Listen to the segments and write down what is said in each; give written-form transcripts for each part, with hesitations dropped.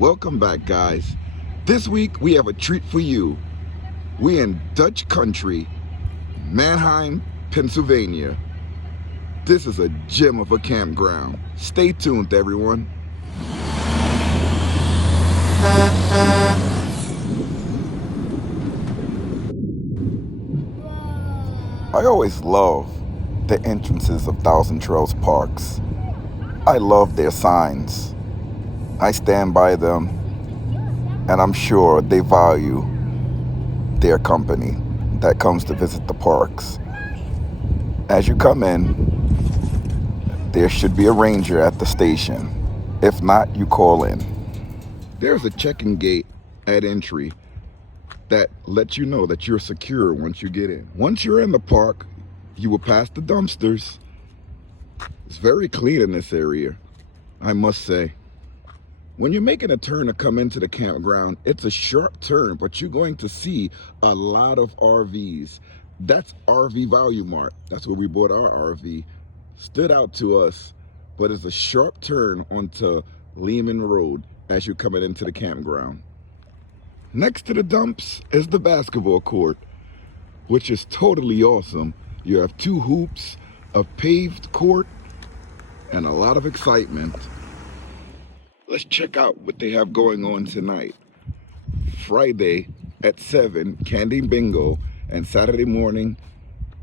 Welcome back, guys. This week we have a treat for you. We're in Dutch country, Manheim, Pennsylvania. This is a gem of a campground. Stay tuned, everyone. I always love the entrances of Thousand Trails parks. I love their signs. I stand by them, and I'm sure they value their company that comes to visit the parks. As you come in, there should be a ranger at the station. If not, you call in. There's a check-in gate at entry that lets you know that you're secure once you get in. Once you're in the park, you will pass the dumpsters. It's very clean in this area, I must say. When you're making a turn to come into the campground, it's a sharp turn, but you're going to see a lot of RVs. That's RV Value Mart. That's where we bought our RV. Stood out to us, but it's a sharp turn onto Lehman Road as you're coming into the campground. Next to the dumps is the basketball court, which is totally awesome. You have 2 hoops, a paved court, and a lot of excitement. Let's check out what they have going on tonight. Friday at 7, candy bingo, and Saturday morning,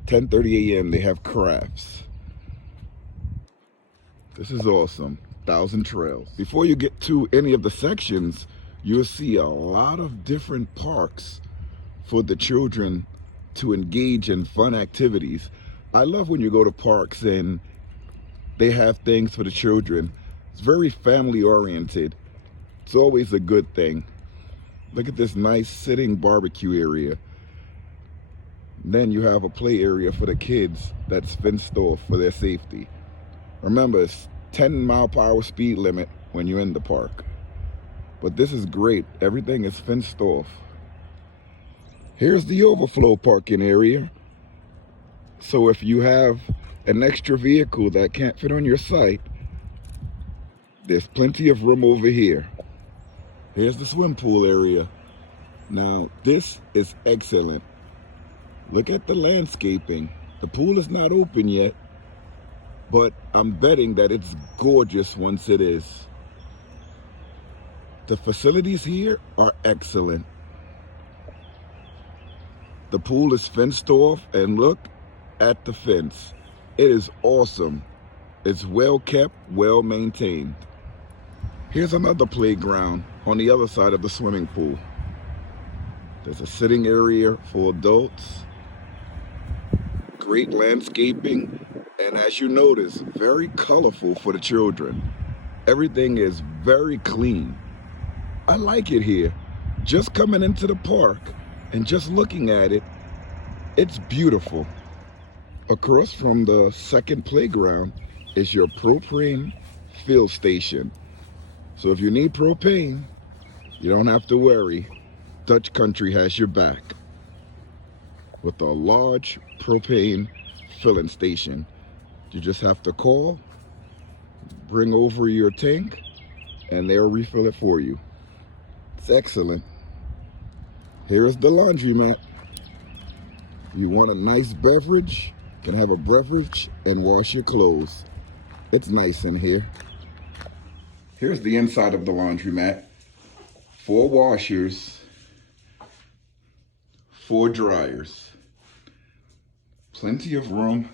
10:30 a.m., they have crafts. This is awesome. Thousand Trails. Before you get to any of the sections, you'll see a lot of different parks for the children to engage in fun activities. I love when you go to parks and they have things for the children. It's very family oriented. It's always a good thing. Look at this nice sitting barbecue area. Then you have a play area for the kids that's fenced off for their safety. Remember, it's 10-mile-per-hour speed limit when you're in the park. But this is great. Everything is fenced off. Here's the overflow parking area. So if you have an extra vehicle that can't fit on your site, there's plenty of room over here. Here's the swim pool area. Now, this is excellent. Look at the landscaping. The pool is not open yet, but I'm betting that it's gorgeous once it is. The facilities here are excellent. The pool is fenced off, and look at the fence. It is awesome. It's well kept, well maintained. Here's another playground on the other side of the swimming pool. There's a sitting area for adults. Great landscaping, and as you notice, very colorful for the children. Everything is very clean. I like it here. Just coming into the park and just looking at it, it's beautiful. Across from the second playground is your propane fill station. So if you need propane, you don't have to worry. Dutch Country has your back with a large propane filling station. You just have to call, bring over your tank, and they'll refill it for you. It's excellent. Here is the laundromat. You want a nice beverage, you can have a beverage and wash your clothes. It's nice in here. Here's the inside of the laundromat. 4 washers, 4 dryers. Plenty of room.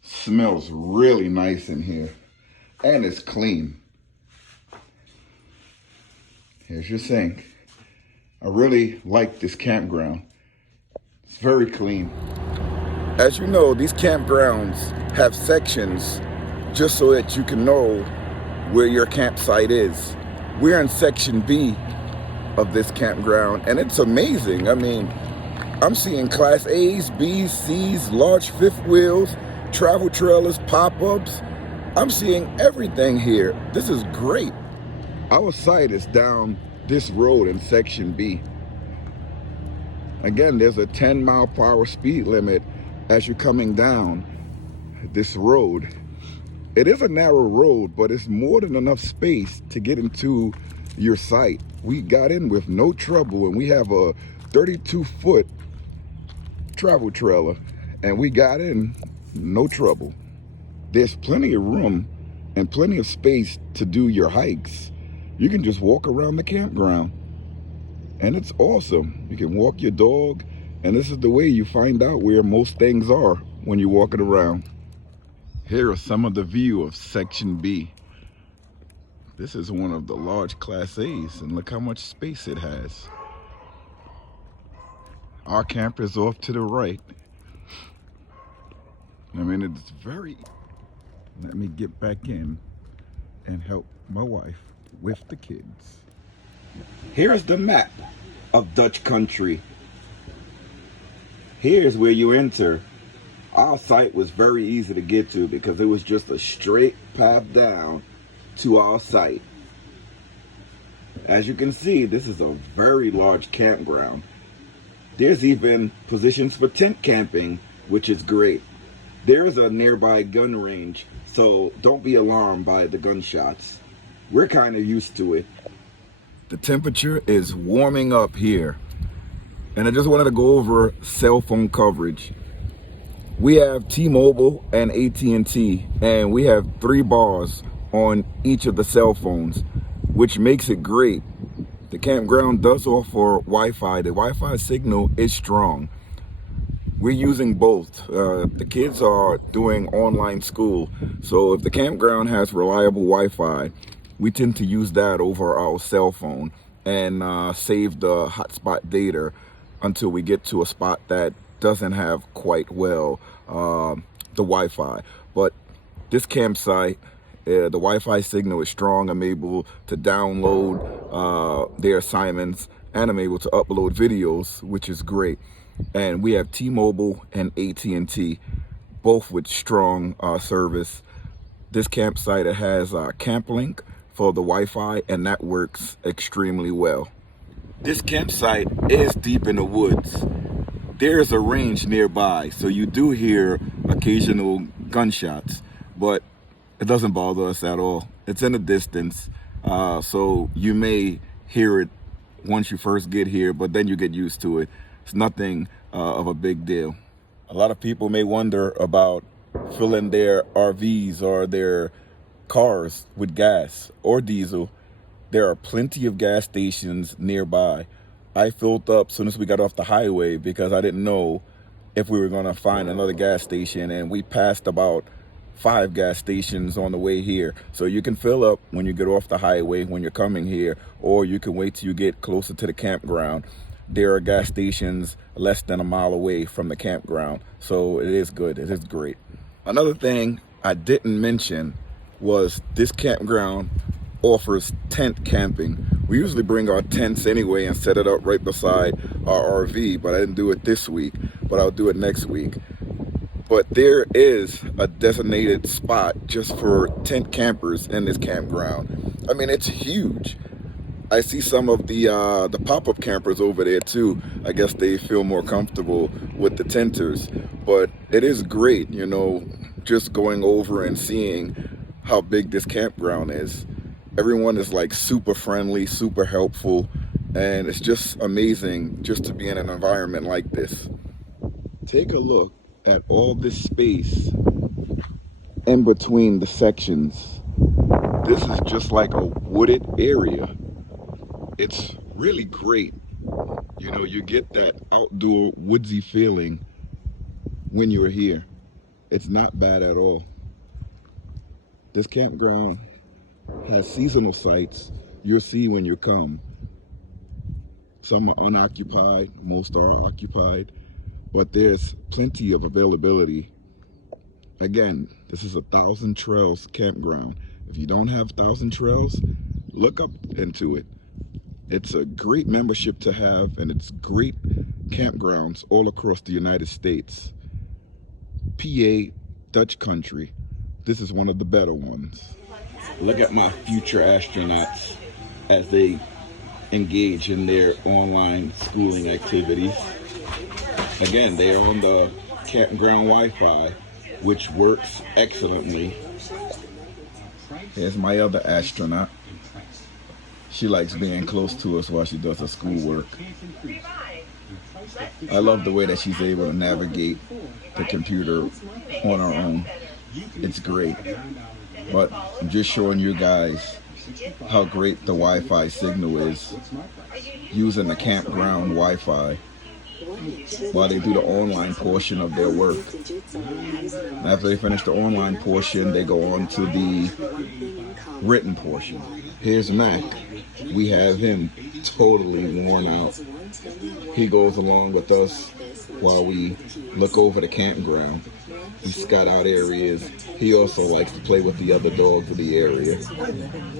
Smells really nice in here. And it's clean. Here's your sink. I really like this campground. It's very clean. As you know, these campgrounds have sections just so that you can know where your campsite is. We're in section B of this campground, and it's amazing. I mean, I'm seeing class A's, B's, C's, large fifth wheels, travel trailers, pop-ups. I'm seeing everything here. This is great. Our site is down this road in section B. Again, there's a 10-mile-per-hour speed limit as you're coming down this road. It is a narrow road, but it's more than enough space to get into your site. We got in with no trouble, and we have a 32-foot travel trailer, and we got in no trouble. There's plenty of room and plenty of space to do your hikes. You can just walk around the campground, and it's awesome. You can walk your dog, and this is the way you find out where most things are when you're walking around. Here are some of the view of Section B. This is one of the large Class A's, and look how much space it has. Our camp is off to the right. I mean, it's very... Let me get back in and help my wife with the kids. Here's the map of Dutch country. Here's where you enter. Our site was very easy to get to because it was just a straight path down to our site. As you can see, this is a very large campground. There's even positions for tent camping, which is great. There is a nearby gun range, so don't be alarmed by the gunshots. We're kind of used to it. The temperature is warming up here, and I just wanted to go over cell phone coverage. We have T-Mobile and AT&T, and we have 3 bars on each of the cell phones, which makes it great. The campground does offer Wi-Fi. The Wi-Fi signal is strong. We're using both. The kids are doing online school, so if the campground has reliable Wi-Fi, we tend to use that over our cell phone and save the hotspot data until we get to a spot that doesn't have quite well the Wi-Fi. But this campsite, the Wi-Fi signal is strong. I'm able to download their assignments, and I'm able to upload videos, which is great. And we have T-Mobile and AT&T, both with strong service. This campsite, it has CampLink for the Wi-Fi, and that works extremely well. This campsite is deep in the woods. There's a range nearby, so you do hear occasional gunshots, but it doesn't bother us at all. It's in the distance, so you may hear it once you first get here, but then you get used to it. It's nothing of a big deal. A lot of people may wonder about filling their RVs or their cars with gas or diesel. There are plenty of gas stations nearby. I filled up as soon as we got off the highway because I didn't know if we were gonna find another gas station, and we passed about 5 gas stations on the way here. So you can fill up when you get off the highway when you're coming here, or you can wait till you get closer to the campground. There are gas stations less than a mile away from the campground. So it is good, it is great. Another thing I didn't mention was this campground offers tent camping. We usually bring our tents anyway and set it up right beside our RV, but I didn't do it this week, but I'll do it next week. But there is a designated spot just for tent campers in this campground. I mean, it's huge. I see some of the pop-up campers over there too. I guess they feel more comfortable with the tenters, but it is great, you know, just going over and seeing how big this campground is. Everyone is like super friendly, super helpful, and it's just amazing just to be in an environment like this. Take a look at all this space in between the sections. This is just like a wooded area. It's really great. You know, you get that outdoor woodsy feeling when you're here. It's not bad at all. This campground has seasonal sites you'll see when you come. Some are unoccupied, most are occupied, but there's plenty of availability. Again, this is a 1,000 Trails campground. If you don't have 1,000 Trails, look up into it. It's a great membership to have, and it's great campgrounds all across the United States. PA, Dutch country. This is one of the better ones. Look at my future astronauts as they engage in their online schooling activities. Again, they are on the campground Wi-Fi, which works excellently. Here's my other astronaut. She likes being close to us while she does her schoolwork. I love the way that she's able to navigate the computer on her own. It's great. But I'm just showing you guys how great the Wi-Fi signal is using the campground Wi-Fi while they do the online portion of their work. After they finish the online portion, they go on to the written portion. Here's Mac. We have him totally worn out. He goes along with us while we look over the campground. We scout out areas. He also likes to play with the other dogs in the area.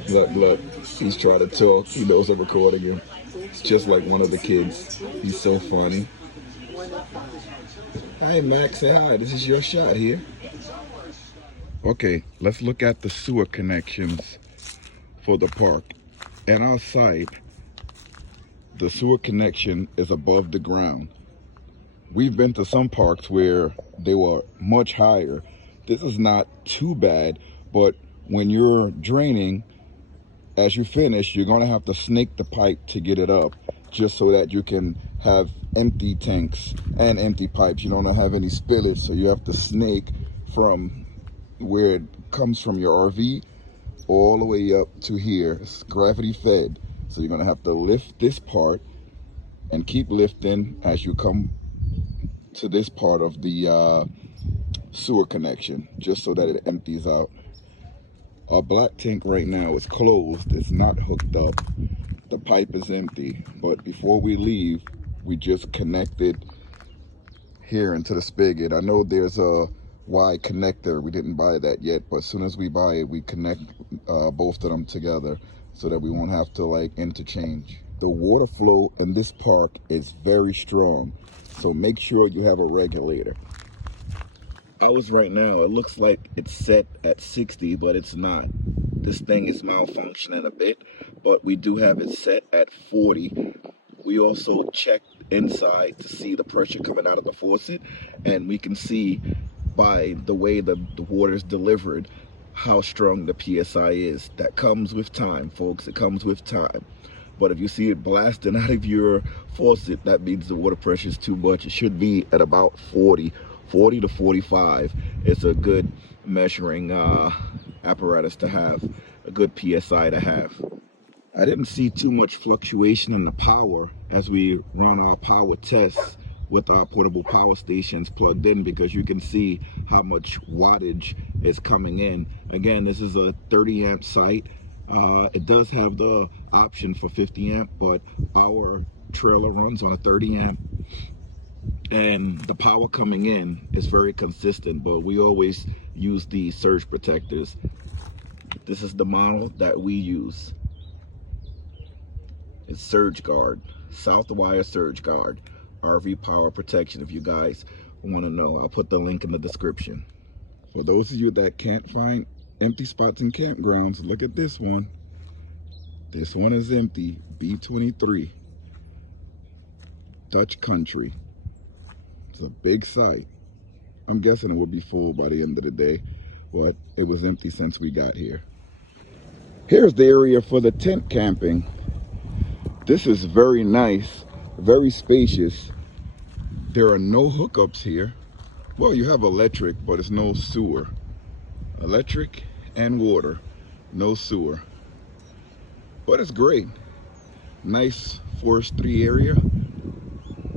Look, he's trying to talk. He knows I'm recording him. It's just like one of the kids. He's so funny. Hi, Max. Say hi. This is your shot here. Okay, let's look at the sewer connections for the park. At our site, the sewer connection is above the ground. We've been to some parks where they were much higher. This is not too bad, but when you're draining, as you finish, you're gonna have to snake the pipe to get it up, just so that you can have empty tanks and empty pipes. You don't have any spillage, so you have to snake from where it comes from your RV all the way up to here. It's gravity fed, so you're gonna have to lift this part and keep lifting as you come to this part of the sewer connection, just so that it empties out. Our black tank right now is closed. It's not hooked up. The pipe is empty, but before we leave, we just connected here into the spigot. I know there's a Y connector. We didn't buy that yet, but as soon as we buy it, we connect both of them together so that we won't have to like interchange. The water flow in this park is very strong, so make sure you have a regulator. Ours right now, it looks like it's set at 60, but it's not. This thing is malfunctioning a bit, but we do have it set at 40. We also checked inside to see the pressure coming out of the faucet, and we can see by the way the water is delivered how strong the PSI is. That comes with time, folks. It comes with time. But if you see it blasting out of your faucet, that means the water pressure is too much. It should be at about 40 to 45. It's a good measuring apparatus to have, a good PSI to have. I didn't see too much fluctuation in the power as we run our power tests with our portable power stations plugged in, because you can see how much wattage is coming in. Again, this is a 30 amp site. It does have the option for 50 amp, but our trailer runs on a 30 amp. And the power coming in is very consistent, but we always use the surge protectors. This is the model that we use. It's Surge Guard, Southwire Surge Guard, RV power protection. If you guys want to know, I'll put the link in the description. For those of you that can't find empty spots in campgrounds, look at this one. This one is empty, B23, Dutch Country. It's a big site. I'm guessing it would be full by the end of the day, but it was empty since we got here. Here's the area for the tent camping. This is very nice, very spacious. There are no hookups here. Well, you have electric, but it's no sewer. Electric and water, no sewer. But it's great. Nice forestry area.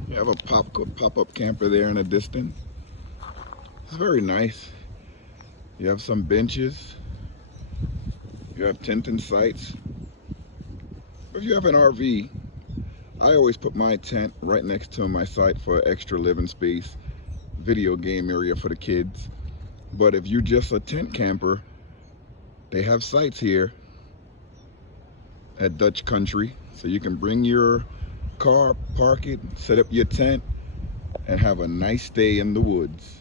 You have a pop-up camper there in the distance. It's very nice. You have some benches. You have tenting sites. If you have an RV, I always put my tent right next to my site for extra living space, video game area for the kids. But if you're just a tent camper, they have sites here at Dutch Country, so you can bring your car, park it, set up your tent, and have a nice day in the woods.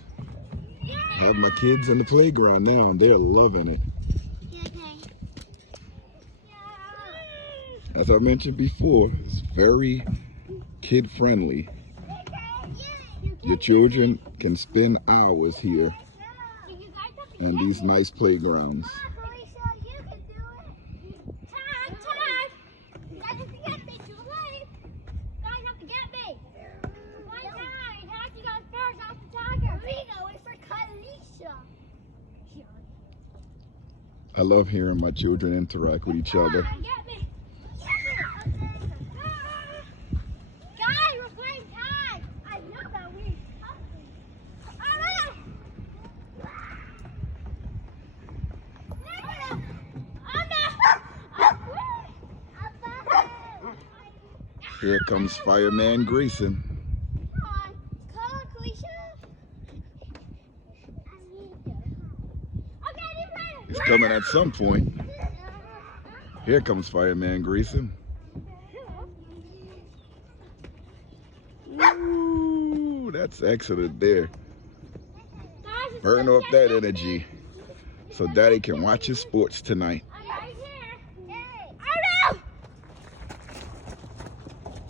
I have my kids on the playground now, and they're loving it. As I mentioned before, it's very kid-friendly. Your children can spend hours here on these nice playgrounds. I love hearing my children interact with each other. Here comes Fireman Grayson. He's coming at some point. Here comes Fireman Grayson. Ooh, that's excellent there. Burn off that energy so Daddy can watch his sports tonight.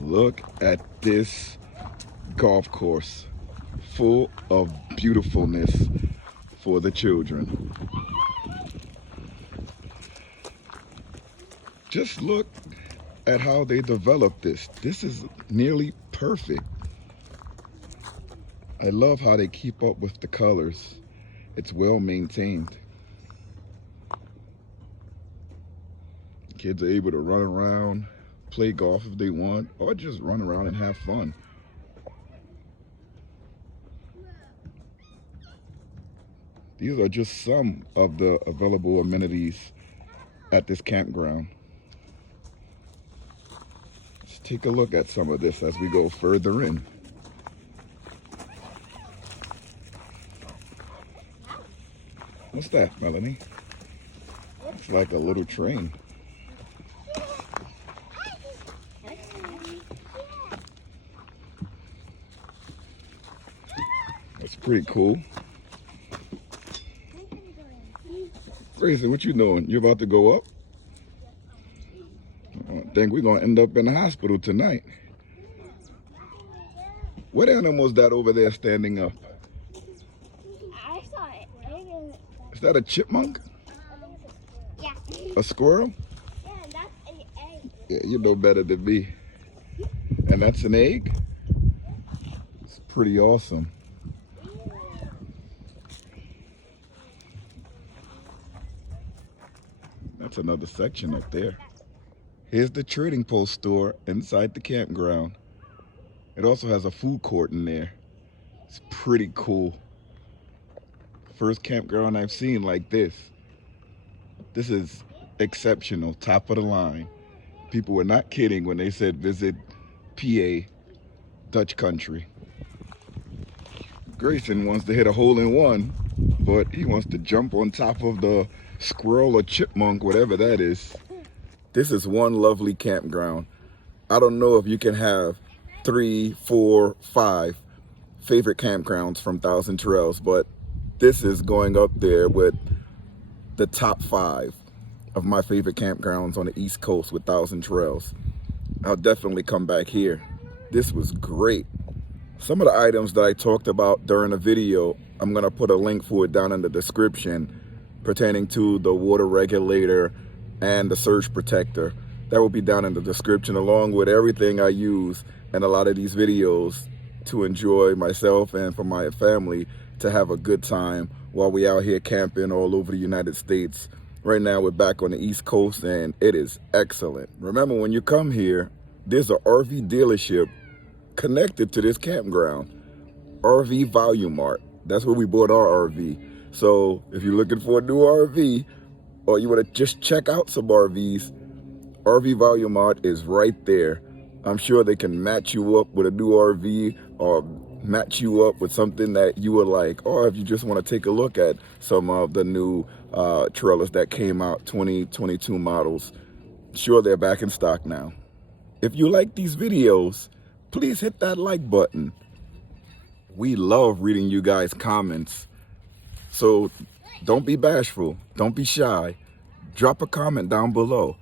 Look at this golf course full of beautifulness for the children. Just look at how they developed this. This is nearly perfect. I love how they keep up with the colors. It's well maintained. Kids are able to run around, play golf if they want, or just run around and have fun. These are just some of the available amenities at this campground. Let's take a look at some of this as we go further in. What's that, Melanie? It's like a little train. That's pretty cool. Grayson, what you doing? You about to go up? I think we're gonna end up in the hospital tonight. What animal is that over there standing up? I saw it. Is that a chipmunk? Yeah. A squirrel? Yeah, that's an egg. Yeah, you know better than me. And that's an egg? It's pretty awesome. That's another section up there. Here's the trading post store inside the campground. It also has a food court in there. It's pretty cool. First campground I've seen like this. This is exceptional, top of the line. People were not kidding when they said visit PA, Dutch country. Grayson wants to hit a hole-in-one, but he wants to jump on top of the squirrel or chipmunk, whatever that is. This is one lovely campground. I don't know if you can have 3, 4, 5 favorite campgrounds from Thousand Trails, but this is going up there with the top 5 of my favorite campgrounds on the East Coast with Thousand Trails. I'll definitely come back here. This was great. Some of the items that I talked about during the video, I'm gonna put a link for it down in the description pertaining to the water regulator and the surge protector. That will be down in the description, along with everything I use in a lot of these videos to enjoy myself and for my family to have a good time while we out here camping all over the United States. Right now we're back on the East Coast and it is excellent. Remember, when you come here, there's an RV dealership connected to this campground. RV Volume Mart. That's where we bought our RV. So if you're looking for a new RV or you want to just check out some RVs, RV Volume Mart is right there. I'm sure they can match you up with a new RV or match you up with something that you would like, or if you just want to take a look at some of the new trailers that came out, 2022 models. Sure, they're back in stock now. If you like these videos, please hit that like button. We love reading you guys' comments. So don't be bashful, don't be shy. Drop a comment down below.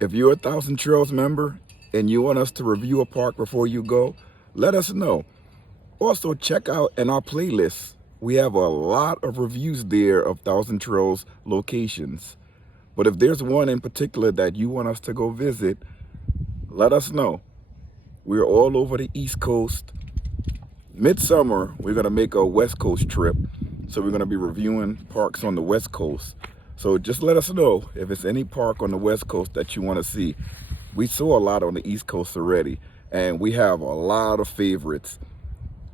If you're a Thousand Trails member and you want us to review a park before you go, let us know. Also, check out in our playlist. We have a lot of reviews there of Thousand Trails locations. But if there's one in particular that you want us to go visit, let us know. We're all over the East Coast. Midsummer, we're gonna make a West Coast trip. So we're gonna be reviewing parks on the West Coast. So just let us know if it's any park on the West Coast that you want to see. We saw a lot on the East Coast already, and we have a lot of favorites.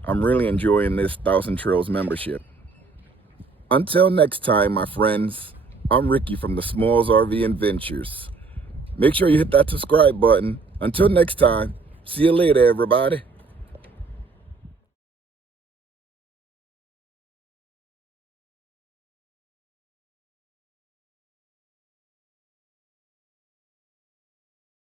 I'm really enjoying this Thousand Trails membership. Until next time, my friends, I'm Ricky from the Smalls RV Adventures. Make sure you hit that subscribe button. Until next time, see you later, everybody.